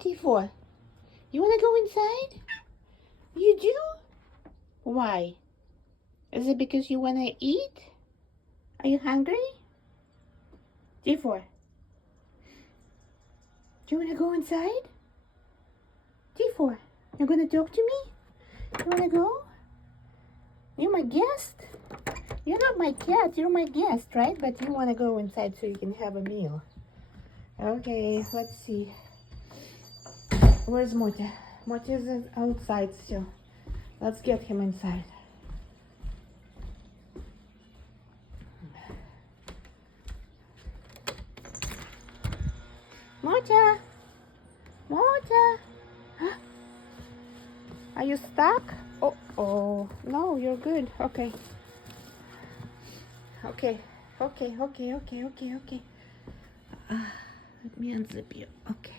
T4, you want to go inside? You do? Why? Is it because you want to eat? Are you hungry? T4, do you want to go inside? T4, you're going to talk to me? You want to go? You're my guest? You're not my cat, you're my guest, right? But you want to go inside so you can have a meal. Okay, let's see. Where's Motya? Motya's outside still. Let's get him inside. Motya! Motya! Are you stuck? Oh, no, you're good. Okay. Okay. Let me unzip you. Okay.